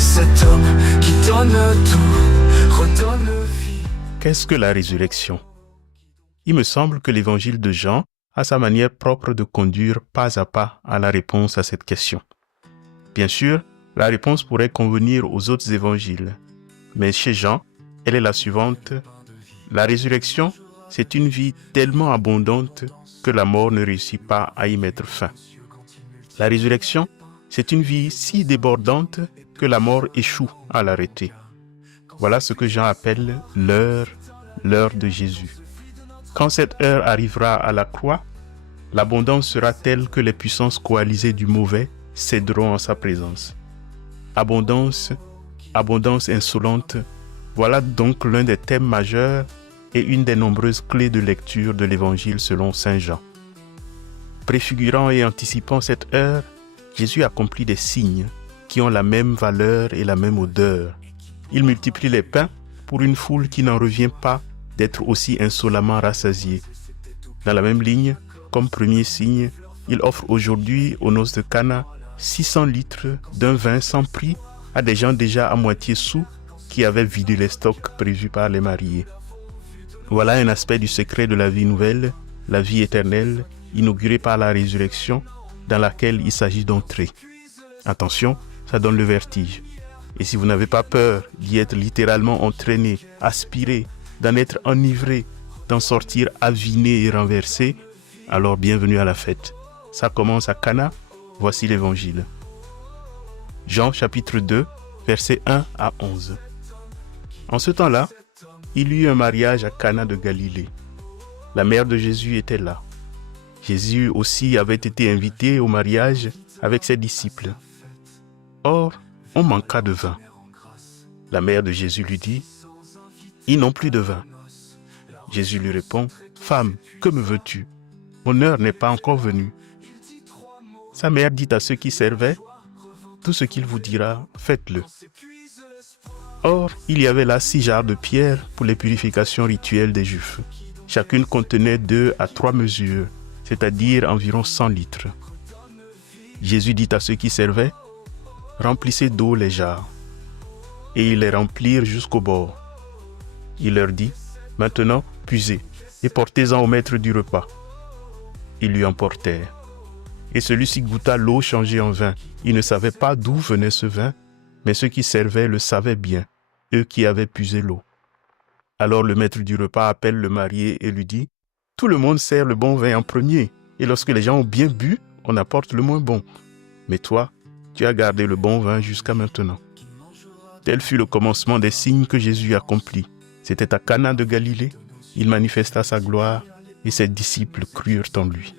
cet homme qui donne tout, redonne vie. Qu'est-ce que la résurrection? Il me semble que l'évangile de Jean a sa manière propre de conduire pas à pas à la réponse à cette question. Bien sûr, la réponse pourrait convenir aux autres évangiles, mais chez Jean, elle est la suivante. La résurrection, c'est une vie tellement abondante que la mort ne réussit pas à y mettre fin. La résurrection, c'est une vie si débordante que la mort échoue à l'arrêter. Voilà ce que Jean appelle l'heure de Jésus. Quand cette heure arrivera à la croix, l'abondance sera telle que les puissances coalisées du mauvais céderont en sa présence. Abondance insolente, voilà donc l'un des thèmes majeurs et une des nombreuses clés de lecture de l'Évangile selon saint Jean. Préfigurant et anticipant cette heure, Jésus accomplit des signes qui ont la même valeur et la même odeur. Il multiplie les pains pour une foule qui n'en revient pas d'être aussi insolemment rassasiée. Dans la même ligne, comme premier signe, il offre aujourd'hui aux noces de Cana 600 litres d'un vin sans prix à des gens déjà à moitié saouls qui avaient vidé les stocks prévus par les mariés. Voilà un aspect du secret de la vie nouvelle, la vie éternelle, inaugurée par la résurrection, dans laquelle il s'agit d'entrer. Attention, ça donne le vertige. Et si vous n'avez pas peur d'y être littéralement entraîné, aspiré, d'en être enivré, d'en sortir aviné et renversé, alors bienvenue à la fête. Ça commence à Cana, voici l'évangile. Jean chapitre 2, versets 1 à 11. En ce temps-là, il y eut un mariage à Cana de Galilée. La mère de Jésus était là. Jésus aussi avait été invité au mariage avec ses disciples. Or, on manqua de vin. La mère de Jésus lui dit, « Ils n'ont plus de vin. » Jésus lui répond, « Femme, que me veux-tu? Mon heure n'est pas encore venue. » Sa mère dit à ceux qui servaient, « Tout ce qu'il vous dira, faites-le. » Or, il y avait là 6 jarres de pierre pour les purifications rituelles des Juifs. Chacune contenait 2 à 3 mesures, c'est-à-dire environ 100 litres. Jésus dit à ceux qui servaient, « Remplissez d'eau les jarres. » Et ils les remplirent jusqu'au bord. Il leur dit, « Maintenant, puisez et portez-en au maître du repas. » Ils lui emportèrent. Et celui-ci goûta l'eau changée en vin. Il ne savait pas d'où venait ce vin, mais ceux qui servaient le savaient bien, eux qui avaient puisé l'eau. Alors le maître du repas appelle le marié et lui dit, « Tout le monde sert le bon vin en premier, et lorsque les gens ont bien bu, on apporte le moins bon. Mais toi, tu as gardé le bon vin jusqu'à maintenant. » Tel fut le commencement des signes que Jésus accomplit. C'était à Cana de Galilée. Il manifesta sa gloire et ses disciples crurent en lui.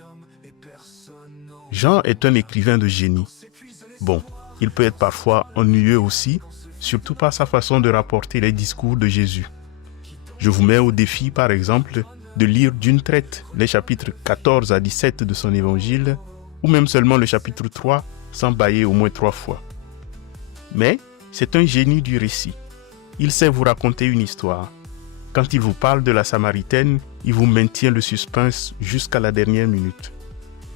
Jean est un écrivain de génie. Bon, il peut être parfois ennuyeux aussi, surtout par sa façon de rapporter les discours de Jésus. Je vous mets au défi, par exemple, de lire d'une traite les chapitres 14 à 17 de son évangile, ou même seulement le chapitre 3, sans bâiller au moins 3 fois. Mais c'est un génie du récit. Il sait vous raconter une histoire. Quand il vous parle de la Samaritaine, il vous maintient le suspense jusqu'à la dernière minute.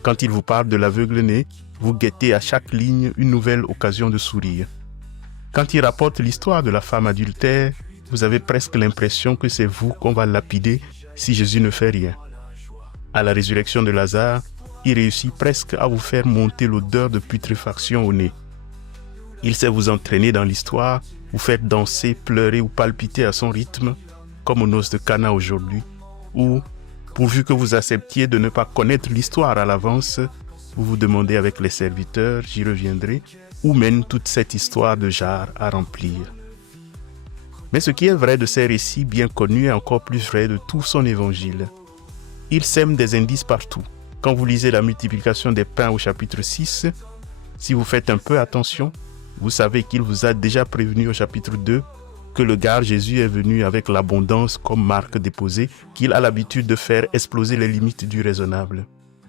Quand il vous parle de l'aveugle-né, vous guettez à chaque ligne une nouvelle occasion de sourire. Quand il rapporte l'histoire de la femme adultère, vous avez presque l'impression que c'est vous qu'on va lapider si Jésus ne fait rien. À la résurrection de Lazare, il réussit presque à vous faire monter l'odeur de putréfaction au nez. Il sait vous entraîner dans l'histoire, vous faire danser, pleurer ou palpiter à son rythme, comme aux noces de Cana aujourd'hui, ou, pourvu que vous acceptiez de ne pas connaître l'histoire à l'avance, vous vous demandez avec les serviteurs, j'y reviendrai, où mène toute cette histoire de jarres à remplir. Mais ce qui est vrai de ces récits bien connus est encore plus vrai de tout son évangile. Il sème des indices partout. Quand vous lisez la multiplication des pains au chapitre 6, si vous faites un peu attention, vous savez qu'il vous a déjà prévenu au chapitre 2 que le Gars Jésus est venu avec l'abondance comme marque déposée, qu'il a l'habitude de faire exploser les limites du raisonnable.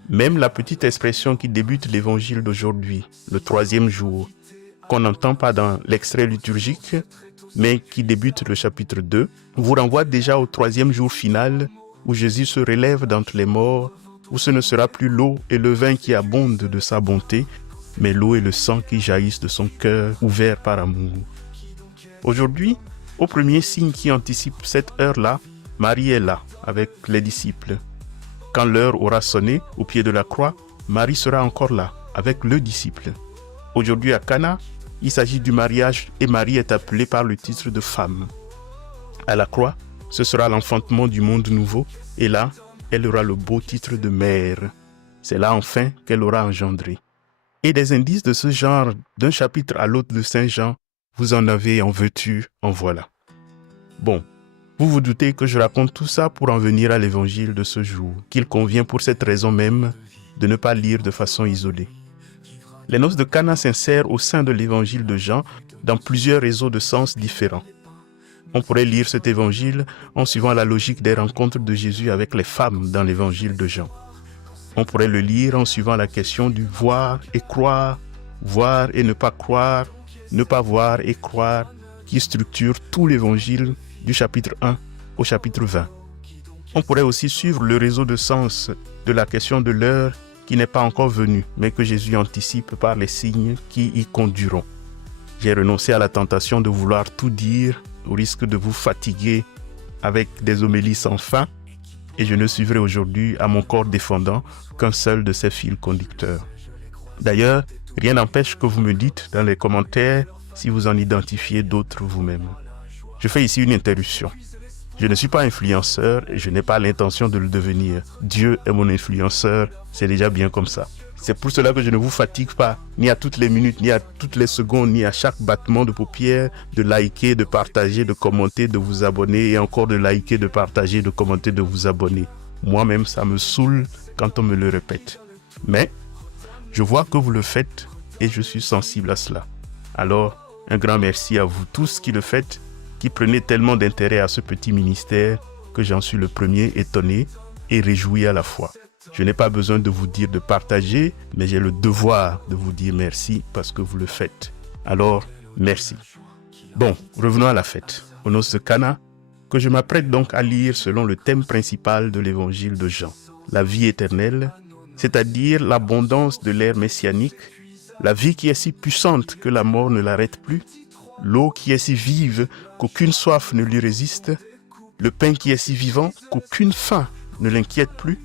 Même la petite expression qui débute l'évangile d'aujourd'hui, le 3e jour, qu'on n'entend pas dans l'extrait liturgique, mais qui débute le chapitre 2, vous renvoie déjà au 3e jour final où Jésus se relève d'entre les morts, où ce ne sera plus l'eau et le vin qui abondent de sa bonté, mais l'eau et le sang qui jaillissent de son cœur ouvert par amour. Aujourd'hui, au premier signe qui anticipe cette heure-là, Marie est là avec les disciples. Quand l'heure aura sonné au pied de la croix, Marie sera encore là avec le disciple. Aujourd'hui à Cana, il s'agit du mariage et Marie est appelée par le titre de femme. À la croix, ce sera l'enfantement du monde nouveau et là, elle aura le beau titre de mère. C'est là enfin qu'elle aura engendré. Et des indices de ce genre, d'un chapitre à l'autre de Saint Jean, vous en avez, en veux-tu, en voilà. Bon, vous vous doutez que je raconte tout ça pour en venir à l'évangile de ce jour, qu'il convient pour cette raison même de ne pas lire de façon isolée. Les noces de Cana s'insèrent au sein de l'évangile de Jean dans plusieurs réseaux de sens différents. On pourrait lire cet évangile en suivant la logique des rencontres de Jésus avec les femmes dans l'évangile de Jean. On pourrait le lire en suivant la question du voir et croire, voir et ne pas croire, ne pas voir et croire, qui structure tout l'évangile du chapitre 1 au chapitre 20. On pourrait aussi suivre le réseau de sens de la question de l'heure qui n'est pas encore venue, mais que Jésus anticipe par les signes qui y conduiront. J'ai renoncé à la tentation de vouloir tout dire, au risque de vous fatiguer avec des homélies sans fin, et je ne suivrai aujourd'hui à mon corps défendant qu'un seul de ces fils conducteurs. D'ailleurs, rien n'empêche que vous me dites dans les commentaires si vous en identifiez d'autres vous-même. Je fais ici une interruption. Je ne suis pas influenceur et je n'ai pas l'intention de le devenir. Dieu est mon influenceur, c'est déjà bien comme ça. C'est pour cela que je ne vous fatigue pas, ni à toutes les minutes, ni à toutes les secondes, ni à chaque battement de paupières, de liker, de partager, de commenter, de vous abonner, et encore de liker, de partager, de commenter, de vous abonner. Moi-même, ça me saoule quand on me le répète. Mais, je vois que vous le faites et je suis sensible à cela. Alors, un grand merci à vous tous qui le faites, qui prenez tellement d'intérêt à ce petit ministère que j'en suis le premier étonné et réjoui à la fois. Je n'ai pas besoin de vous dire de partager, mais j'ai le devoir de vous dire merci parce que vous le faites. Alors, merci. Bon, revenons à la fête, aux noces de Cana, que je m'apprête donc à lire selon le thème principal de l'évangile de Jean, la vie éternelle, c'est-à-dire l'abondance de l'ère messianique, la vie qui est si puissante que la mort ne l'arrête plus, l'eau qui est si vive qu'aucune soif ne lui résiste, le pain qui est si vivant qu'aucune faim ne l'inquiète plus,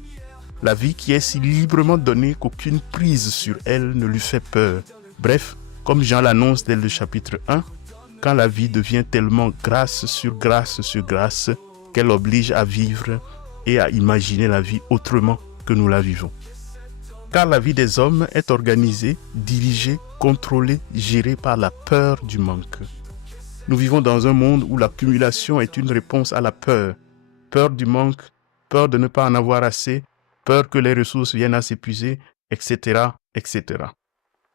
la vie qui est si librement donnée qu'aucune prise sur elle ne lui fait peur. Bref, comme Jean l'annonce dès le chapitre 1, quand la vie devient tellement grâce sur grâce qu'elle oblige à vivre et à imaginer la vie autrement que nous la vivons. Car la vie des hommes est organisée, dirigée, contrôlée, gérée par la peur du manque. Nous vivons dans un monde où l'accumulation est une réponse à la peur. Peur du manque, peur de ne pas en avoir assez, peur que les ressources viennent à s'épuiser, etc., etc.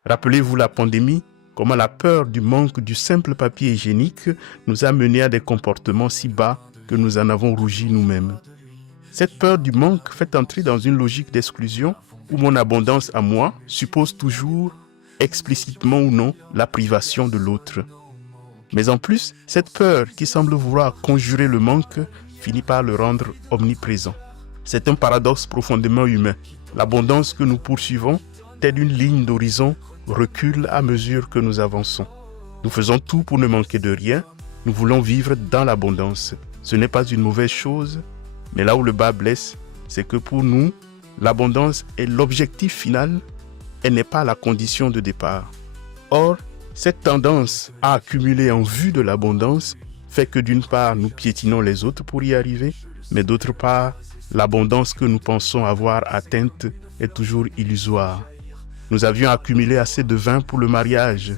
Rappelez-vous la pandémie, comment la peur du manque du simple papier hygiénique nous a menés à des comportements si bas que nous en avons rougi nous-mêmes. Cette peur du manque fait entrer dans une logique d'exclusion où mon abondance à moi suppose toujours, explicitement ou non, la privation de l'autre. Mais en plus, cette peur qui semble vouloir conjurer le manque finit par le rendre omniprésent. C'est un paradoxe profondément humain. L'abondance que nous poursuivons, telle une ligne d'horizon, recule à mesure que nous avançons. Nous faisons tout pour ne manquer de rien. Nous voulons vivre dans l'abondance. Ce n'est pas une mauvaise chose, mais là où le bas blesse, c'est que pour nous, l'abondance est l'objectif final, elle n'est pas la condition de départ. Or, cette tendance à accumuler en vue de l'abondance fait que d'une part, nous piétinons les autres pour y arriver, mais d'autre part, l'abondance que nous pensons avoir atteinte est toujours illusoire. Nous avions accumulé assez de vin pour le mariage,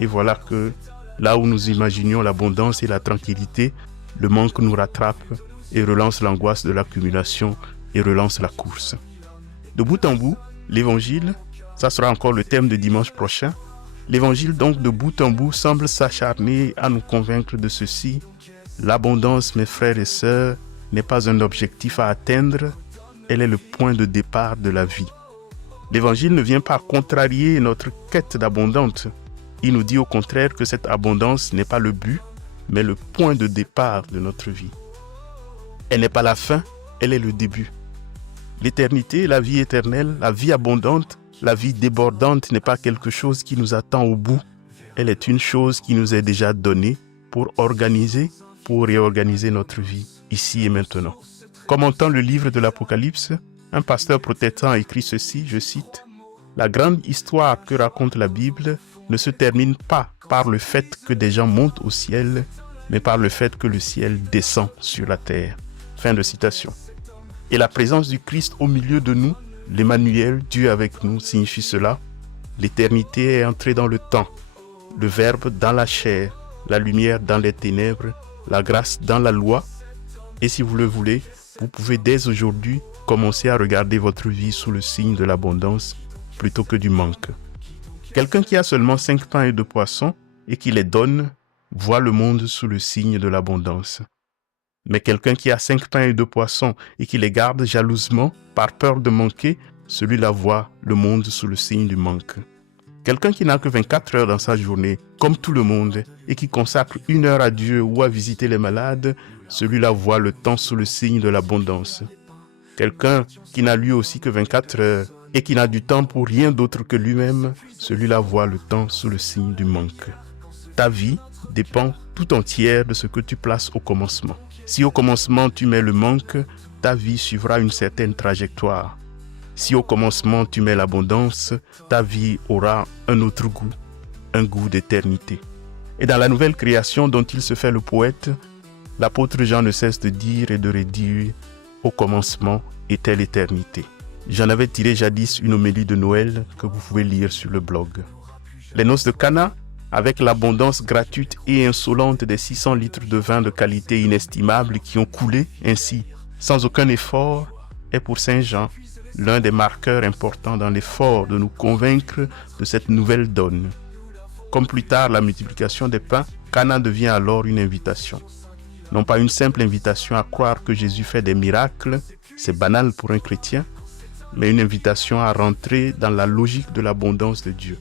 et voilà que, là où nous imaginions l'abondance et la tranquillité, le manque nous rattrape et relance l'angoisse de l'accumulation et relance la course. De bout en bout, l'évangile, ça sera encore le thème de dimanche prochain, l'évangile donc de bout en bout semble s'acharner à nous convaincre de ceci. L'abondance, mes frères et sœurs, n'est pas un objectif à atteindre, elle est le point de départ de la vie. L'évangile ne vient pas contrarier notre quête d'abondance. Il nous dit au contraire que cette abondance n'est pas le but, mais le point de départ de notre vie. Elle n'est pas la fin, elle est le début. L'éternité, la vie éternelle, la vie abondante la vie débordante n'est pas quelque chose qui nous attend au bout. Elle est une chose qui nous est déjà donnée pour réorganiser notre vie, ici et maintenant. Commentant le livre de l'Apocalypse, un pasteur protestant a écrit ceci, je cite, « La grande histoire que raconte la Bible ne se termine pas par le fait que des gens montent au ciel, mais par le fait que le ciel descend sur la terre. » Fin de citation. Et la présence du Christ au milieu de nous, l'Emmanuel, Dieu avec nous, signifie cela. L'éternité est entrée dans le temps, le Verbe dans la chair, la lumière dans les ténèbres, la grâce dans la loi. Et si vous le voulez, vous pouvez dès aujourd'hui commencer à regarder votre vie sous le signe de l'abondance plutôt que du manque. Quelqu'un qui a seulement 5 pains et 2 poissons et qui les donne, voit le monde sous le signe de l'abondance. Mais quelqu'un qui a 5 pains et 2 poissons et qui les garde jalousement par peur de manquer, celui-là voit le monde sous le signe du manque. Quelqu'un qui n'a que 24 heures dans sa journée, comme tout le monde, et qui consacre 1 heure à Dieu ou à visiter les malades, celui-là voit le temps sous le signe de l'abondance. Quelqu'un qui n'a lui aussi que 24 heures et qui n'a du temps pour rien d'autre que lui-même, celui-là voit le temps sous le signe du manque. Ta vie dépend tout entière de ce que tu places au commencement. Si au commencement tu mets le manque, ta vie suivra une certaine trajectoire. Si au commencement tu mets l'abondance, ta vie aura un autre goût, un goût d'éternité. Et dans la nouvelle création dont il se fait le poète, l'apôtre Jean ne cesse de dire et de redire « Au commencement était l'éternité ». J'en avais tiré jadis une homélie de Noël que vous pouvez lire sur le blog. Les noces de Cana, avec l'abondance gratuite et insolente des 600 litres de vin de qualité inestimable qui ont coulé ainsi, sans aucun effort, est pour Saint Jean l'un des marqueurs importants dans l'effort de nous convaincre de cette nouvelle donne. Comme plus tard la multiplication des pains, Cana devient alors une invitation. Non pas une simple invitation à croire que Jésus fait des miracles, c'est banal pour un chrétien, mais une invitation à rentrer dans la logique de l'abondance de Dieu.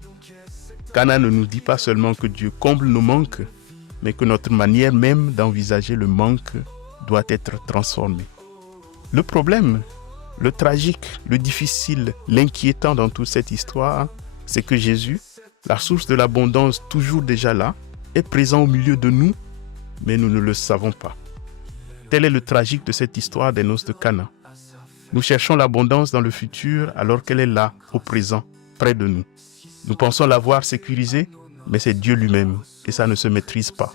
Cana ne nous dit pas seulement que Dieu comble nos manques, mais que notre manière même d'envisager le manque doit être transformée. Le problème, le tragique, le difficile, l'inquiétant dans toute cette histoire, c'est que Jésus, la source de l'abondance toujours déjà là, est présent au milieu de nous, mais nous ne le savons pas. Tel est le tragique de cette histoire des noces de Cana. Nous cherchons l'abondance dans le futur alors qu'elle est là, au présent, près de nous. Nous pensons l'avoir sécurisée, mais c'est Dieu lui-même et ça ne se maîtrise pas.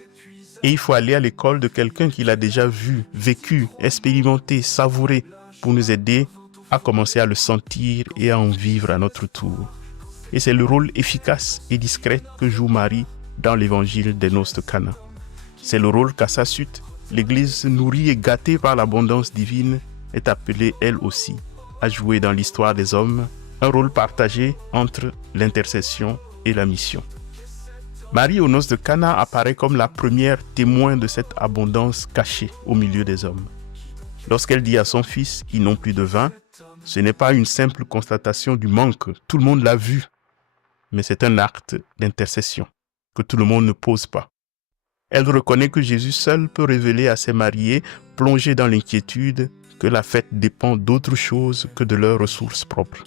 Et il faut aller à l'école de quelqu'un qui l'a déjà vu, vécu, expérimenté, savouré pour nous aider à commencer à le sentir et à en vivre à notre tour. Et c'est le rôle efficace et discret que joue Marie dans l'évangile des noces de Cana. C'est le rôle qu'à sa suite, l'Église nourrie et gâtée par l'abondance divine est appelée elle aussi à jouer dans l'histoire des hommes, un rôle partagé entre l'intercession et la mission. Marie aux noces de Cana apparaît comme la première témoin de cette abondance cachée au milieu des hommes. Lorsqu'elle dit à son fils « Ils n'ont plus de vin », ce n'est pas une simple constatation du manque, tout le monde l'a vu, mais c'est un acte d'intercession que tout le monde ne pose pas. Elle reconnaît que Jésus seul peut révéler à ses mariés, plongés dans l'inquiétude, que la fête dépend d'autre chose que de leurs ressources propres.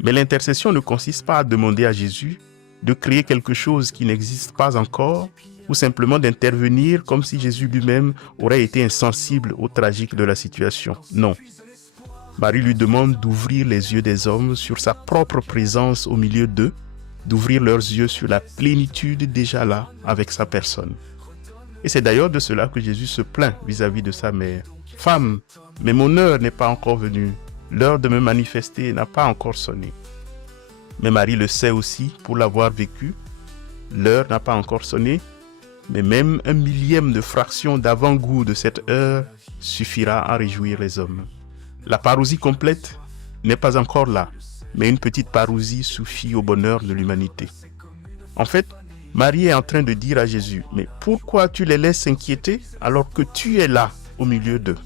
Mais l'intercession ne consiste pas à demander à Jésus de créer quelque chose qui n'existe pas encore ou simplement d'intervenir comme si Jésus lui-même aurait été insensible au tragique de la situation. Non. Marie lui demande d'ouvrir les yeux des hommes sur sa propre présence au milieu d'eux, d'ouvrir leurs yeux sur la plénitude déjà là avec sa personne. Et c'est d'ailleurs de cela que Jésus se plaint vis-à-vis de sa mère. « Femme, mais mon heure n'est pas encore venue. L'heure de me manifester n'a pas encore sonné. » Mais Marie le sait aussi pour l'avoir vécu. L'heure n'a pas encore sonné, mais même un millième de fraction d'avant-goût de cette heure suffira à réjouir les hommes. La parousie complète n'est pas encore là, mais une petite parousie suffit au bonheur de l'humanité. En fait, Marie est en train de dire à Jésus, « Mais pourquoi tu les laisses s'inquiéter alors que tu es là au milieu d'eux ?»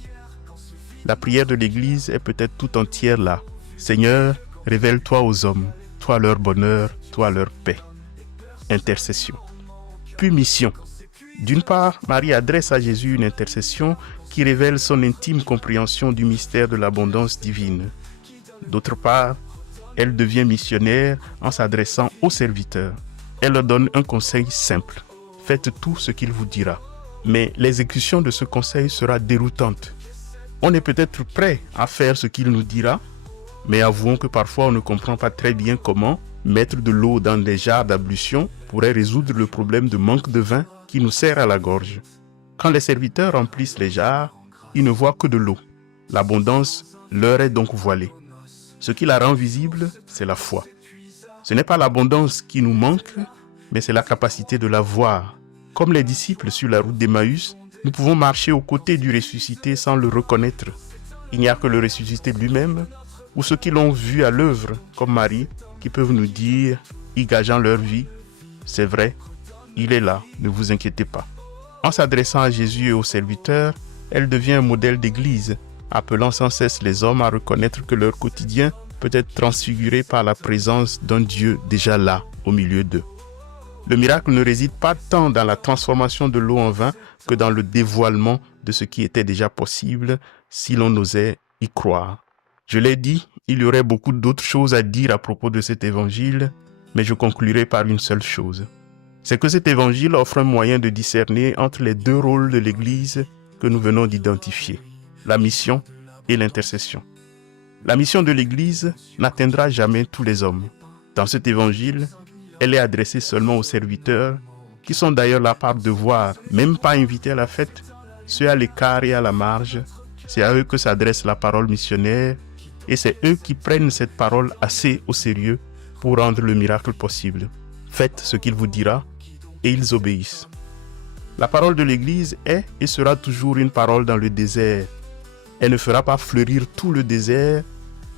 La prière de l'Église est peut-être tout entière là. « Seigneur, révèle-toi aux hommes, toi leur bonheur, toi leur paix. » Intercession. Puis mission. D'une part, Marie adresse à Jésus une intercession qui révèle son intime compréhension du mystère de l'abondance divine. D'autre part, elle devient missionnaire en s'adressant aux serviteurs. Elle leur donne un conseil simple. Faites tout ce qu'il vous dira. Mais l'exécution de ce conseil sera déroutante. On est peut-être prêt à faire ce qu'il nous dira, mais avouons que parfois on ne comprend pas très bien comment mettre de l'eau dans des jarres d'ablution pourrait résoudre le problème de manque de vin qui nous serre à la gorge. Quand les serviteurs remplissent les jarres, ils ne voient que de l'eau. L'abondance leur est donc voilée. Ce qui la rend visible, c'est la foi. Ce n'est pas l'abondance qui nous manque, mais c'est la capacité de la voir. Comme les disciples sur la route d'Emmaüs, nous pouvons marcher aux côtés du ressuscité sans le reconnaître. Il n'y a que le ressuscité lui-même, ou ceux qui l'ont vu à l'œuvre, comme Marie, qui peuvent nous dire, y gageant leur vie, c'est vrai, il est là, ne vous inquiétez pas. En s'adressant à Jésus et aux serviteurs, elle devient un modèle d'église, appelant sans cesse les hommes à reconnaître que leur quotidien peut être transfiguré par la présence d'un Dieu déjà là, au milieu d'eux. Le miracle ne réside pas tant dans la transformation de l'eau en vin que dans le dévoilement de ce qui était déjà possible si l'on osait y croire. Je l'ai dit, il y aurait beaucoup d'autres choses à dire à propos de cet évangile, mais je conclurai par une seule chose. C'est que cet évangile offre un moyen de discerner entre les deux rôles de l'Église que nous venons d'identifier, la mission et l'intercession. La mission de l'Église n'atteindra jamais tous les hommes. Dans cet évangile, elle est adressée seulement aux serviteurs, qui sont d'ailleurs là par devoir, même pas invités à la fête, ceux à l'écart et à la marge. C'est à eux que s'adresse la parole missionnaire, et c'est eux qui prennent cette parole assez au sérieux pour rendre le miracle possible. Faites ce qu'il vous dira, et ils obéissent. La parole de l'Église est et sera toujours une parole dans le désert. Elle ne fera pas fleurir tout le désert,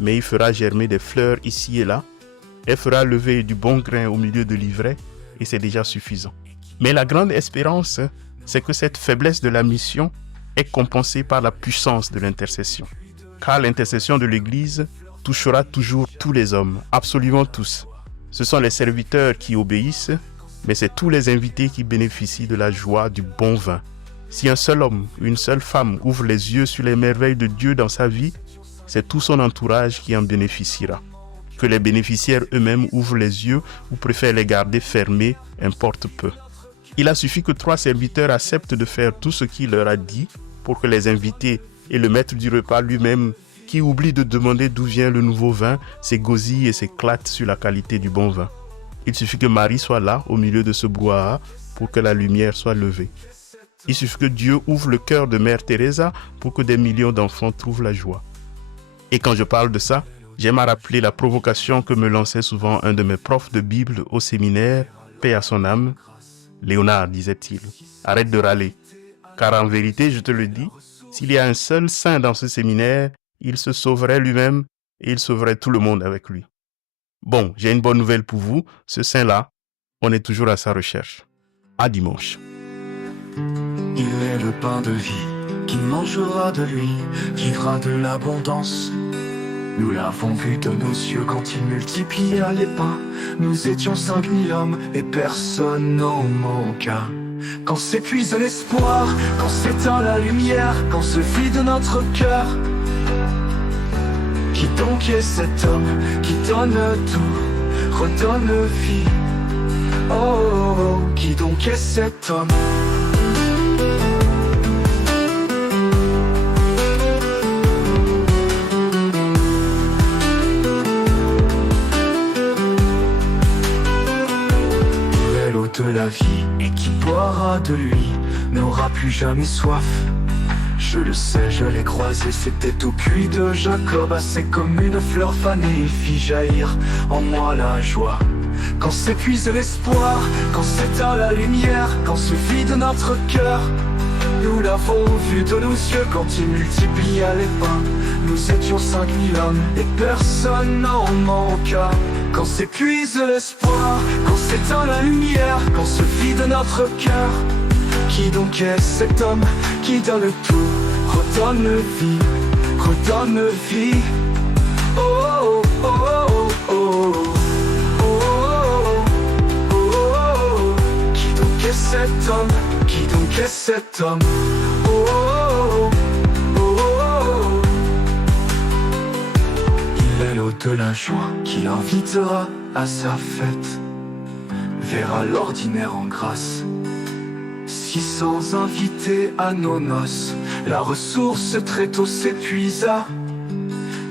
mais il fera germer des fleurs ici et là. Elle fera lever du bon grain au milieu de l'ivraie, et c'est déjà suffisant. Mais la grande espérance, c'est que cette faiblesse de la mission est compensée par la puissance de l'intercession. Car l'intercession de l'Église touchera toujours tous les hommes, absolument tous. Ce sont les serviteurs qui obéissent, mais c'est tous les invités qui bénéficient de la joie du bon vin. Si un seul homme ou une seule femme ouvre les yeux sur les merveilles de Dieu dans sa vie, c'est tout son entourage qui en bénéficiera. Que les bénéficiaires eux-mêmes ouvrent les yeux ou préfèrent les garder fermés, importe peu. Il a suffi que 3 serviteurs acceptent de faire tout ce qu'il leur a dit pour que les invités et le maître du repas lui-même, qui oublie de demander d'où vient le nouveau vin, s'égosille et s'éclate sur la qualité du bon vin. Il suffit que Marie soit là, au milieu de ce brouhaha, pour que la lumière soit levée. Il suffit que Dieu ouvre le cœur de Mère Teresa pour que des millions d'enfants trouvent la joie. Et quand je parle de ça, j'aime à rappeler la provocation que me lançait souvent un de mes profs de Bible au séminaire, paix à son âme. Léonard, disait-il, arrête de râler. Car en vérité, je te le dis, s'il y a un seul saint dans ce séminaire, il se sauverait lui-même et il sauverait tout le monde avec lui. Bon, j'ai une bonne nouvelle pour vous, ce saint-là, on est toujours à sa recherche. À dimanche. Il est le pain de vie, qui mangera de lui, vivra de l'abondance. Nous l'avons vu de nos yeux quand il multiplia les pains. Nous étions 5000 hommes et personne n'en manqua. Quand s'épuise l'espoir, quand s'éteint la lumière, quand se vide notre cœur, qui donc est cet homme qui donne tout, redonne vie? Oh, oh, oh, qui donc est cet homme? De la vie, et qui boira de lui n'aura plus jamais soif. Je le sais, je l'ai croisé, c'était au puits de Jacob, assez comme une fleur fanée, il fit jaillir en moi la joie. Quand s'épuise l'espoir, quand s'éteint la lumière, quand se vide notre cœur, nous l'avons vu de nos yeux quand il multiplia les pains. Nous étions 5000 hommes et personne n'en manqua. Quand s'épuise l'espoir, quand s'éteint la lumière, quand se vide notre cœur, qui donc est cet homme qui donne tout, redonne vie, redonne vie? Oh, oh, oh, oh, oh, oh, oh, oh, oh. Qui donc est cet homme? Qui donc est cet homme? Oh, oh, oh, oh, oh. est l'hôte de la joie qui l'invitera à sa fête. Verra l'ordinaire en grâce. 600 invités à nos noces, la ressource très tôt s'épuisa.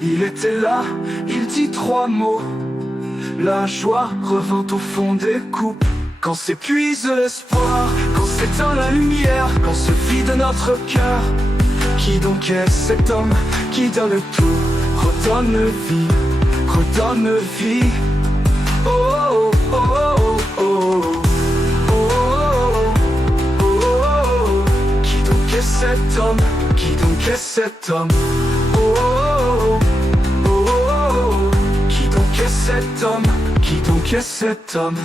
Il était là, il dit 3 mots. La joie revint au fond des coupes. Quand s'épuise l'espoir, quand s'éteint la lumière, quand se vide notre cœur. Qui donc est cet homme qui donne tout, redonne vie, redonne vie. Oh oh oh oh oh oh oh oh oh. Qui donc est cet homme, qui donc est cet homme? Oh oh oh oh oh. Qui donc est cet homme, qui donc est cet homme?